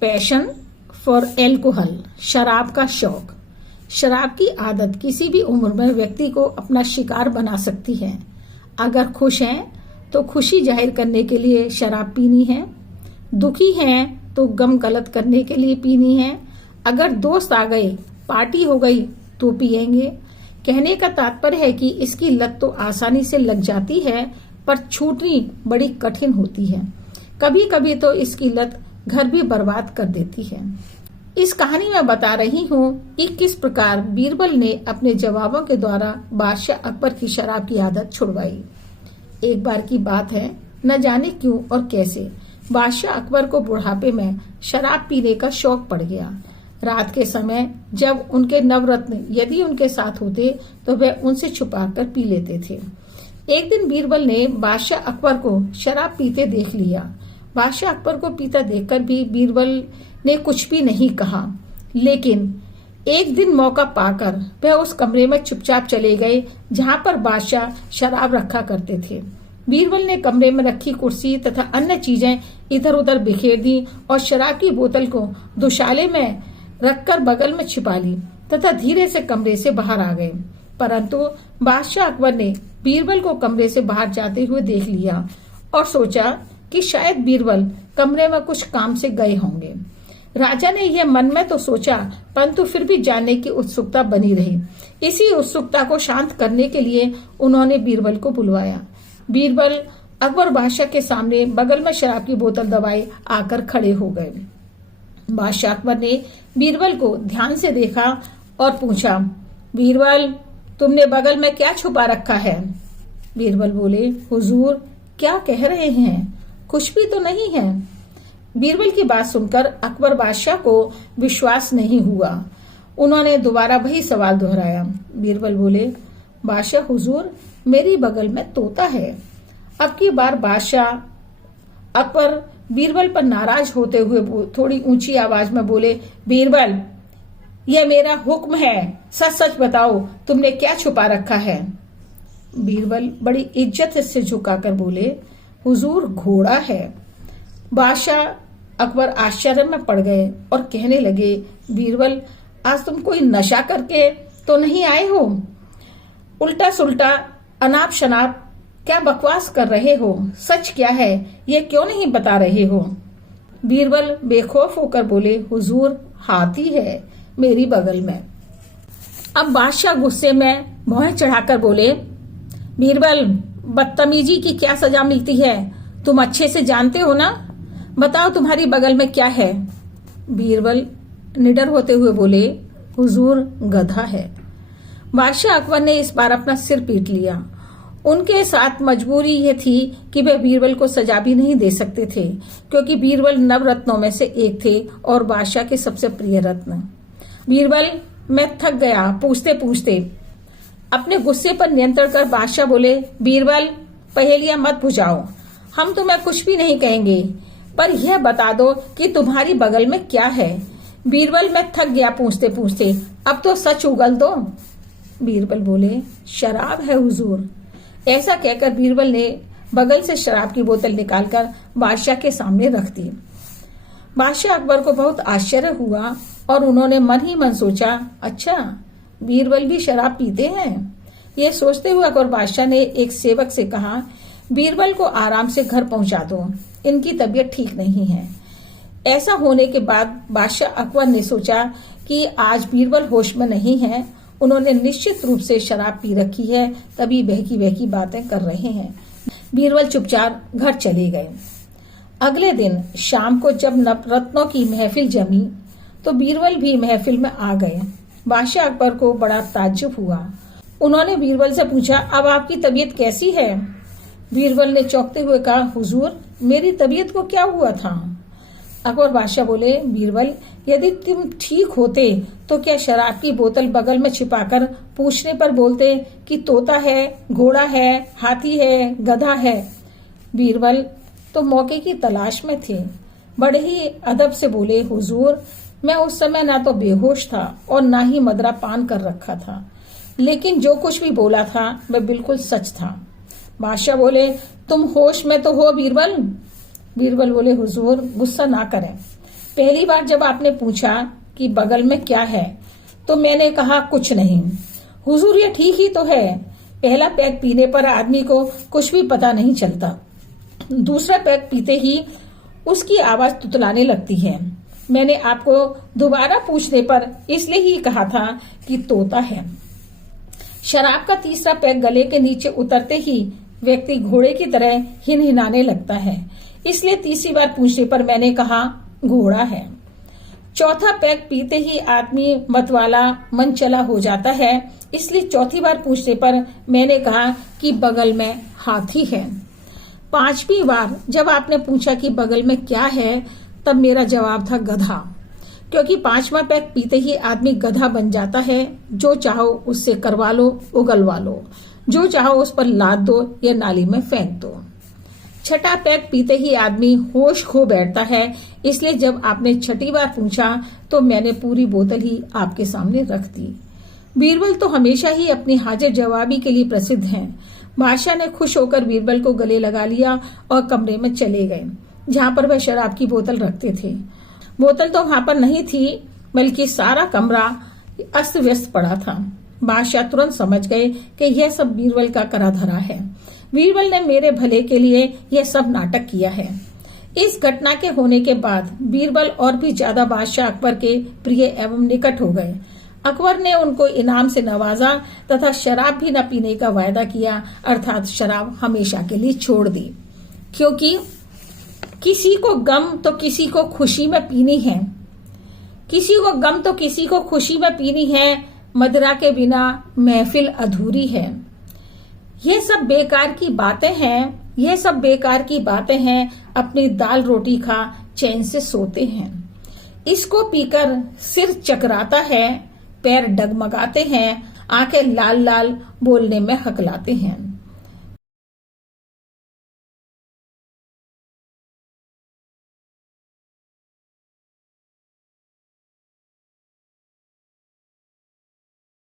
Passion for alcohol, शराब का शौक। शराब की आदत किसी भी उम्र में व्यक्ति को अपना शिकार बना सकती है। अगर खुश हैं तो खुशी जाहिर करने के लिए शराब पीनी है, दुखी हैं तो गम गलत करने के लिए पीनी है, अगर दोस्त आ गए, पार्टी हो गई तो पिएंगे। कहने का तात्पर्य है कि इसकी लत तो आसानी से लग जाती है, पर छूटनी बड़ी कठिन होती है। कभी कभी तो इसकी लत घर भी बर्बाद कर देती है। इस कहानी में बता रही हूँ कि किस प्रकार बीरबल ने अपने जवाबों के द्वारा बादशाह अकबर की शराब की आदत छुड़वाई। एक बार की बात है, न जाने क्यों और कैसे बादशाह अकबर को बुढ़ापे में शराब पीने का शौक पड़ गया। रात के समय जब उनके नवरत्न यदि उनके साथ होते तो वह उनसे छुपाकर पी लेते थे। एक दिन बीरबल ने बादशाह अकबर को शराब पीते देख लिया। बादशाह अकबर को पीता देखकर भी बीरबल ने कुछ भी नहीं कहा, लेकिन एक दिन मौका पाकर वह उस कमरे में चुपचाप चले गए जहां पर बादशाह शराब रखा करते थे। बीरबल ने कमरे में रखी कुर्सी तथा अन्य चीजें इधर उधर बिखेर दी और शराब की बोतल को दुशाले में रखकर बगल में छिपा ली तथा धीरे से कमरे से बाहर आ गए। परंतु बादशाह अकबर ने बीरबल को कमरे से बाहर जाते हुए देख लिया और सोचा कि शायद बीरबल कमरे में कुछ काम से गए होंगे। राजा ने यह मन में तो सोचा, परंतु फिर भी जानने की उत्सुकता बनी रही। इसी उत्सुकता को शांत करने के लिए उन्होंने बीरबल को बुलवाया। बीरबल अकबर बादशाह के सामने बगल में शराब की बोतल दबाए आकर खड़े हो गए। बादशाह अकबर ने बीरबल को ध्यान से देखा और पूछा, बीरबल, तुमने बगल में क्या छुपा रखा है? बीरबल बोले, हुजूर, क्या कह रहे हैं? कुछ भी तो नहीं है। बीरबल की बात सुनकर अकबर बादशाह को विश्वास नहीं हुआ। उन्होंने दोबारा वही सवाल दोहराया। बीरबल बोले, बादशाह हुजूर, मेरी बगल में तोता है। अब की बार बादशाह अकबर बीरबल पर नाराज होते हुए थोड़ी ऊंची आवाज में बोले, बीरबल, यह मेरा हुक्म है, सच सच बताओ तुमने क्या छुपा रखा है? बीरबल बड़ी इज्जत से झुकाकर बोले, हुजूर, घोड़ा है। बादशाह अकबर आश्चर्य में पड़ गए और कहने लगे, बीरबल, आज तुम कोई नशा करके तो नहीं आए हो? उल्टा सुल्टा अनाप शनाप क्या बकवास कर रहे हो? सच क्या है ये क्यों नहीं बता रहे हो? बीरबल बेखौफ होकर बोले, हुजूर, हाथी है मेरी बगल में। अब बादशाह गुस्से में भौहें चढ़ाकर बोले, बीरबल, बदतमीजी की क्या सजा मिलती है? तुम अच्छे से जानते हो ना? बताओ तुम्हारी बगल में क्या है? बीरबल निडर होते हुए बोले, हुजूर, गधा है। बादशाह अकबर ने इस बार अपना सिर पीट लिया। उनके साथ मजबूरी ये थी कि वे बीरबल को सजा भी नहीं दे सकते थे, क्योंकि बीरबल नवरत्नों में से एक थे और बादशाह के सबसे प्रिय रत्न। बीरबल, मैं थक गया पूछते पूछते। अपने गुस्से पर नियंत्रण कर बादशाह बोले, बीरबल, पहेलियां मत बुझाओ, हम तुम्हें कुछ भी नहीं कहेंगे, पर यह बता दो कि तुम्हारी बगल में क्या है? बीरबल, मैं थक गया पूछते पूछते, अब तो सच उगल दो। बीरबल बोले, शराब है हुजूर। ऐसा कहकर बीरबल ने बगल से शराब की बोतल निकालकर बादशाह के सामने रख दी। बादशाह अकबर को बहुत आश्चर्य हुआ और उन्होंने मन ही मन सोचा, अच्छा, बीरबल भी शराब पीते हैं। ये सोचते हुए अकबर बादशाह ने एक सेवक से कहा, बीरबल को आराम से घर पहुंचा दो, इनकी तबीयत ठीक नहीं है। ऐसा होने के बाद बादशाह अकबर ने सोचा कि आज बीरबल होश में नहीं है, उन्होंने निश्चित रूप से शराब पी रखी है, तभी बहकी बहकी बातें कर रहे हैं। बीरबल चुपचाप घर चले गए। अगले दिन शाम को जब नवरत्नों की महफिल जमी तो बीरबल भी महफिल में आ गए। बादशाह अकबर को बड़ा ताज्जुब हुआ। उन्होंने बीरबल से पूछा, अब आपकी तबीयत कैसी है? बीरबल ने चौंकते हुए कहा, हुजूर, मेरी तबीयत को क्या हुआ था? अकबर बादशाह बोले, बीरबल, यदि तुम ठीक होते तो क्या शराब की बोतल बगल में छिपाकर पूछने पर बोलते कि तोता है, घोड़ा है, हाथी है, गधा है? बीरबल तो मौके की तलाश में थे। बड़े ही अदब से बोले, हुजूर, मैं उस समय ना तो बेहोश था और ना ही मदरा पान कर रखा था, लेकिन जो कुछ भी बोला था वह बिल्कुल सच था। बादशाह बोले, तुम होश में तो हो बीरबल? बीरबल बोले, हुजूर, गुस्सा ना करें, पहली बार जब आपने पूछा कि बगल में क्या है तो मैंने कहा कुछ नहीं। हुजूर ये ठीक ही तो है। पहला पैक पीने पर आदमी को कुछ भी पता नहीं चलता, दूसरा पैक पीते ही उसकी आवाज तुतलाने लगती है। मैंने आपको दोबारा पूछने पर इसलिए ही कहा था कि तोता है। शराब का तीसरा पैक गले के नीचे उतरते ही व्यक्ति घोड़े की तरह हिनहिनाने लगता है, इसलिए तीसरी बार पूछने पर मैंने कहा घोड़ा है। चौथा पैक पीते ही आदमी मतवाला मन चला हो जाता है, इसलिए चौथी बार पूछने पर मैंने कहा कि बगल में हाथी है। पांचवी बार जब आपने पूछा कि बगल में क्या है तब मेरा जवाब था गधा, क्योंकि पांचवा पैक पीते ही आदमी गधा बन जाता है। जो चाहो उससे करवा लो, उगलवा लो, जो चाहो उस पर लाद दो या नाली में फेंक दो। छठा पैक पीते ही आदमी होश खो बैठता है, इसलिए जब आपने छठी बार पूछा तो मैंने पूरी बोतल ही आपके सामने रख दी। बीरबल तो हमेशा ही अपनी हाजिर जवाबी के लिए प्रसिद्ध हैं। बादशाह ने खुश होकर बीरबल को गले लगा लिया और कमरे में चले गए जहाँ पर वह शराब की बोतल रखते थे। बोतल तो वहां पर नहीं थी, बल्कि सारा कमरा अस्त व्यस्त पड़ा था। बादशाह तुरंत समझ गए कि यह सब बीरबल का करा धरा है। बीरबल ने मेरे भले के लिए यह सब नाटक किया है। इस घटना के होने के बाद बीरबल और भी ज्यादा बादशाह अकबर के प्रिय एवं निकट हो गए। अकबर ने उनको इनाम से नवाजा तथा शराब भी न पीने का वायदा किया, अर्थात शराब हमेशा के लिए छोड़ दी। क्योंकि किसी को गम तो किसी को खुशी में पीनी है, किसी को गम तो किसी को खुशी में पीनी है, मदिरा के बिना महफिल अधूरी है। ये सब बेकार की बातें हैं, ये सब बेकार की बातें हैं। अपनी दाल रोटी खा चैन से सोते हैं। इसको पीकर सिर चकराता है, पैर डगमगाते हैं, आंखें लाल लाल बोलने में हकलाते हैं।